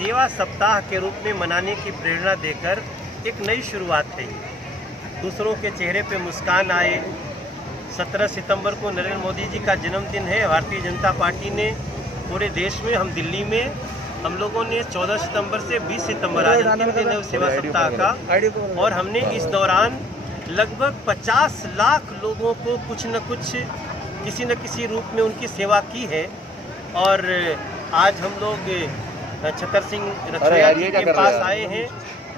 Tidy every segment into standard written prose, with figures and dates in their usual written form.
सेवा सप्ताह के रूप में मनाने की प्रेरणा देकर एक नई शुरुआत है। दूसरों के चेहरे पे मुस्कान आए। 17 सितंबर को नरेंद्र मोदी जी का जन्मदिन है। भारतीय जनता पार्टी ने पूरे देश में, हम दिल्ली में, हम लोगों ने 14 सितंबर से 20 सितंबर आज अंतिम दिन है सेवा सप्ताह का, और हमने इस दौरान लगभग 50 लाख लोगों को कुछ न कुछ किसी न किसी रूप में उनकी सेवा की है। और आज हम लोग छतर सिंह रछोया जी के पास आए हैं।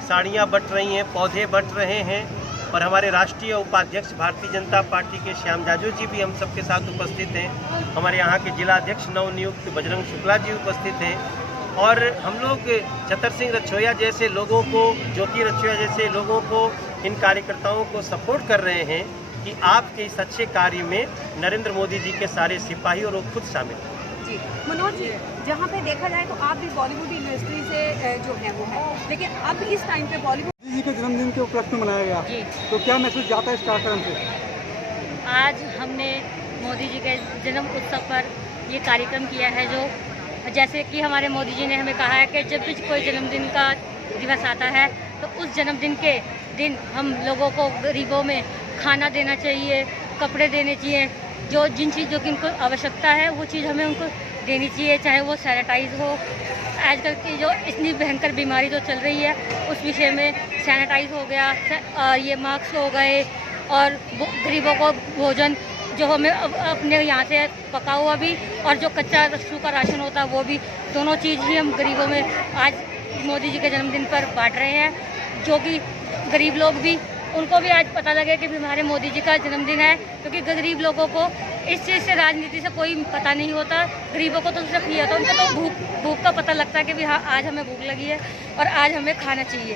साड़ियाँ बंट रही हैं, पौधे बंट रहे हैं, और हमारे राष्ट्रीय उपाध्यक्ष भारतीय जनता पार्टी के श्याम जाजू जी भी हम सबके साथ उपस्थित हैं। हमारे यहाँ के जिलाध्यक्ष नवनियुक्त बजरंग शुक्ला जी उपस्थित हैं। और हम लोग छतर सिंह रछोया जैसे लोगों को, ज्योति रछोया जैसे लोगों को, इन कार्यकर्ताओं को सपोर्ट कर रहे हैं कि आपके इस अच्छे कार्य में नरेंद्र मोदी जी के सारे सिपाही और वो खुद शामिल हैं। जी मनोज जी, जहाँ पे देखा जाए तो आप भी बॉलीवुड इंडस्ट्री से जो है वो है, लेकिन अब इस टाइम पे बॉलीवुड जी के जन्मदिन के उपलक्ष्य में मनाया गया जी, तो क्या मैसेज जाता है इस कार्यक्रम से? आज हमने मोदी जी के जन्म उत्सव पर ये कार्यक्रम किया है, जो जैसे कि हमारे मोदी जी ने हमें कहा है कि जब भी कोई जन्मदिन का दिवस आता है तो उस जन्मदिन के दिन हम लोगों को, गरीबों में खाना देना चाहिए, कपड़े देने चाहिए, जो जिन चीज़ों की उनको आवश्यकता है वो चीज़ हमें उनको देनी चाहिए, चाहे वो सैनिटाइज हो। आजकल की जो इतनी भयंकर बीमारी जो चल रही है उस विषय में सैनिटाइज हो गया, और ये मास्क हो गए, और गरीबों को भोजन जो हमें अपने यहाँ से पका हुआ भी, और जो कच्चा सूखा राशन होता है वो भी, दोनों चीज़ ही हम गरीबों में आज मोदी जी के जन्मदिन पर बांट रहे हैं, जो कि गरीब लोग भी, उनको भी आज पता लगे कि हमारे मोदी जी का जन्मदिन है। क्योंकि गरीब लोगों को इस चीज़ से, राजनीति से कोई पता नहीं होता। गरीबों को तो सिर्फ ये होता है, उनको तो भूख का पता लगता है कि भी हाँ आज हमें भूख लगी है और आज हमें खाना चाहिए।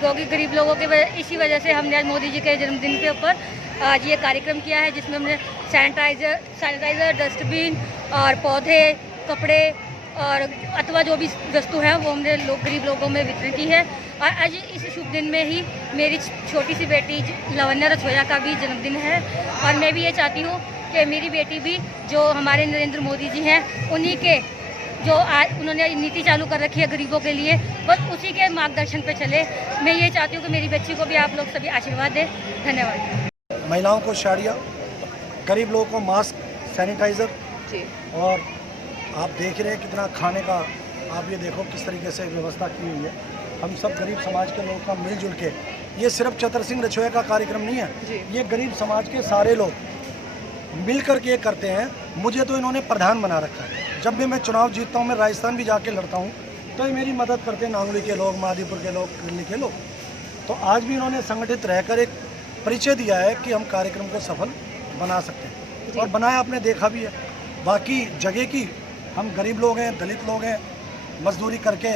क्योंकि गरीब लोगों के इसी वजह से हमने आज मोदी जी के जन्मदिन के ऊपर आज ये कार्यक्रम किया है, जिसमें हमने सैनिटाइज़र, डस्टबिन और पौधे, कपड़े और अथवा जो भी वस्तु है वो हमने गरीब लोगों में वितरण की है। और आज इस शुभ दिन में ही मेरी छोटी सी बेटी लवन्या रछोया का भी जन्मदिन है, और मैं भी ये चाहती हूँ कि मेरी बेटी भी, जो हमारे नरेंद्र मोदी जी हैं, उन्हीं के जो आज उन्होंने नीति चालू कर रखी है गरीबों के लिए, बस उसी के मार्गदर्शन पे चले। मैं ये चाहती हूँ कि मेरी बच्ची को भी आप लोग सभी आशीर्वाद दें। धन्यवाद। महिलाओं को साड़ियाँ, गरीब लोगों को मास्क, सैनिटाइज़र, और आप देख रहे हैं कितना खाने का, आप ये देखो किस तरीके से व्यवस्था की हुई है। हम सब गरीब समाज के लोगों का मिलजुल के, ये सिर्फ छतर सिंह रछोया का कार्यक्रम नहीं है, ये गरीब समाज के सारे लोग मिल कर के करते हैं। मुझे तो इन्होंने प्रधान बना रखा है। जब भी मैं चुनाव जीतता हूँ, मैं राजस्थान भी जाके लड़ता हूँ, तो ये मेरी मदद करते हैं, नांगली के लोग, मादीपुर के लोग, दिल्ली के लोग। तो आज भी इन्होंने संगठित रहकर एक परिचय दिया है कि हम कार्यक्रम को सफल बना सकते हैं, और बनाया आपने देखा भी है। बाकी जगह की हम गरीब लोग हैं, दलित लोग हैं, मजदूरी करके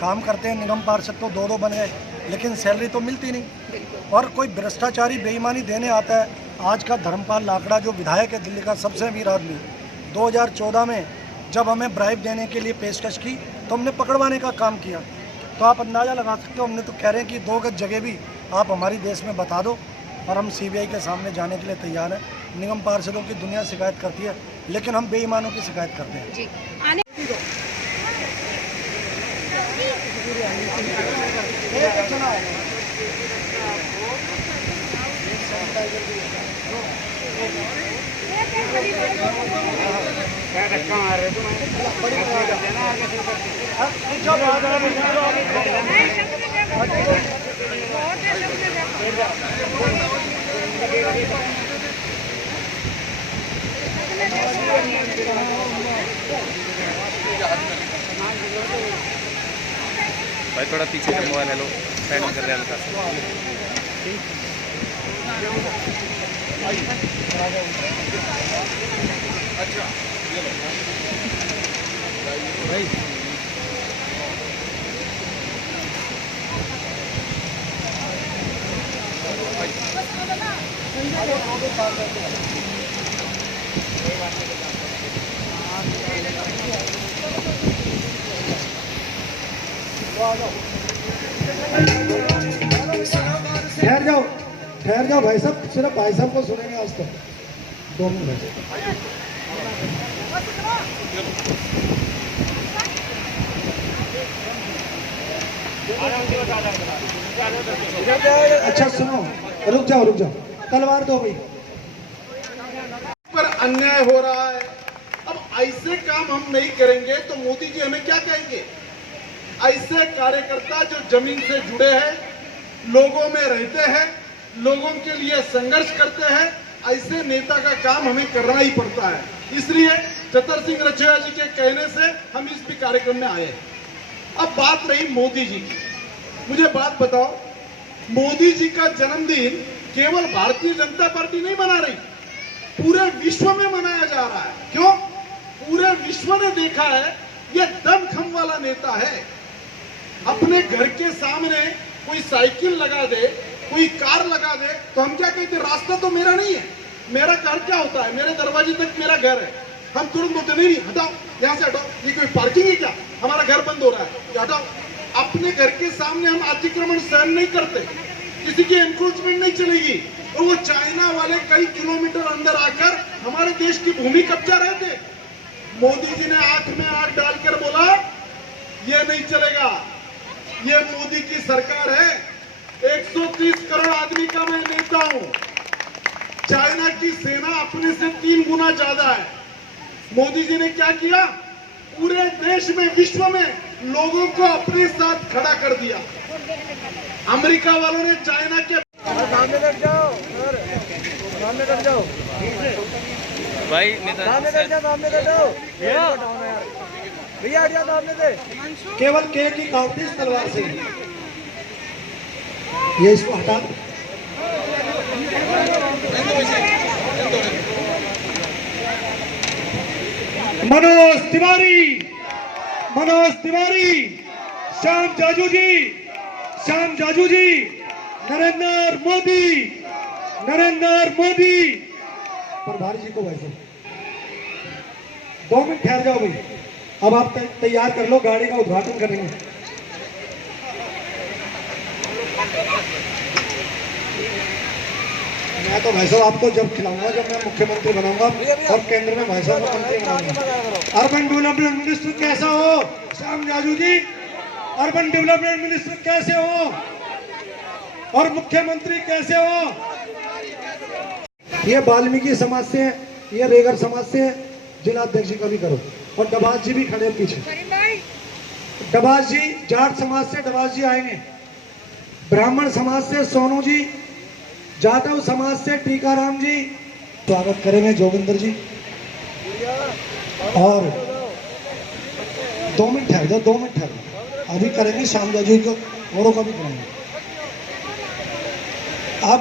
काम करते हैं। निगम पार्षद तो 2-2 बन गए, लेकिन सैलरी तो मिलती नहीं, और कोई भ्रष्टाचारी बेईमानी देने आता है। आज का धर्मपाल लाकड़ा जो विधायक है दिल्ली का, सबसे अमीर आदमी, 2014 में जब हमें ब्राइब देने के लिए पेशकश की तो हमने पकड़वाने का काम किया। तो आप अंदाज़ा लगा सकते हो, हमने तो कह रहे हैं कि 2 गज जगह भी आप हमारी देश में बता दो, और हम CBI के सामने जाने के लिए तैयार हैं। निगम पार्षदों की दुनिया शिकायत करती है, लेकिन हम बेईमानों की शिकायत करते हैं। जी आने भाई थोड़ा पीछे से मोबाइल, हेलो साइड में कर रहे हैं हल्का। अच्छा भाई ठहर जाओ भाई साहब, सिर्फ भाई साहब को सुनेंगे आज तक 2 मिनट। अच्छा सुनो, रुक जाओ, तलवार दो भाई। पर अन्याय हो रहा है। अब ऐसे काम हम नहीं करेंगे तो मोदी जी हमें क्या कहेंगे? ऐसे कार्यकर्ता जो जमीन से जुड़े हैं, लोगों में रहते हैं, लोगों के लिए संघर्ष करते हैं, ऐसे नेता का काम हमें करना ही पड़ता है। इसलिए चतर सिंह रछोया जी के कहने से हम इस भी कार्यक्रम में आए हैं। अब बात रही मोदी जी की, मुझे बात बताओ, मोदी जी का जन्मदिन केवल भारतीय जनता पार्टी नहीं मना रही, पूरे विश्व में मनाया जा रहा है। क्यों? पूरे विश्व ने देखा है ये दमखम वाला नेता है। अपने घर के सामने कोई साइकिल लगा दे, कोई कार लगा दे, तो हम क्या कहते? रास्ता तो मेरा नहीं है। मेरा घर क्या होता है? मेरे दरवाजे तक मेरा घर है। हम तुरंत बोलते नहीं, हटाओ, यहाँ से हटाओ, ये कोई पार्किंग है क्या? हमारा घर बंद हो रहा है, ये हटाओ। अपने घर के सामने हम अतिक्रमण सहन नहीं करते, किसी की एनक्रोचमेंट नहीं चलेगी। और वो चाइना वाले कई किलोमीटर अंदर आकर हमारे देश की भूमि कब्जा रहे थे। मोदी जी ने आंख में आंख डालकर बोला ये नहीं चलेगा, ये मोदी की सरकार है, 130 करोड़ आदमी का मैं नेता हूं। चाइना की सेना अपने से 3 गुना ज्यादा है। मोदी जी ने क्या किया? पूरे देश में, विश्व में लोगों को अपने साथ खड़ा कर दिया। अमेरिका वालों ने चाइना के भाई नेता केवल के की काटती इस तलवार से, ये इसको हटा। मनोज तिवारी, श्याम जाजू जी, नरेंद्र मोदी। प्रभारी जी को वैसे 2 मिनट ठहर जाओ भाई। अब आप तैयार कर लो, गाड़ी का उद्घाटन करेंगे। मैं तो वैसे आपको जब खिलाऊंगा जब मैं मुख्यमंत्री बनाऊंगा और केंद्र में वैसा मंत्री बनाऊंगा। अर्बन डेवलपमेंट मिनिस्टर कैसा हो श्याम जाजू जी? अर्बन डेवलपमेंट मिनिस्टर कैसे हो और मुख्यमंत्री कैसे हो? ये वाल्मीकि समाज से, ये रेगर समाज से, जिला अध्यक्ष जी का भी करो। और डबाज जी भी खड़े हैं पीछे। डबाज जी, जाट समाज से डबाज जी आएंगे, ब्राह्मण समाज से सोनू जी, जाटव समाज से टीकाराम जी। स्वागत करेंगे जोगिंदर जी। और 2 मिनट ठहर दो, 2 मिनट ठहर दो, अभी करेंगे श्याम जाजू को, औरों का भी करेंगे। अब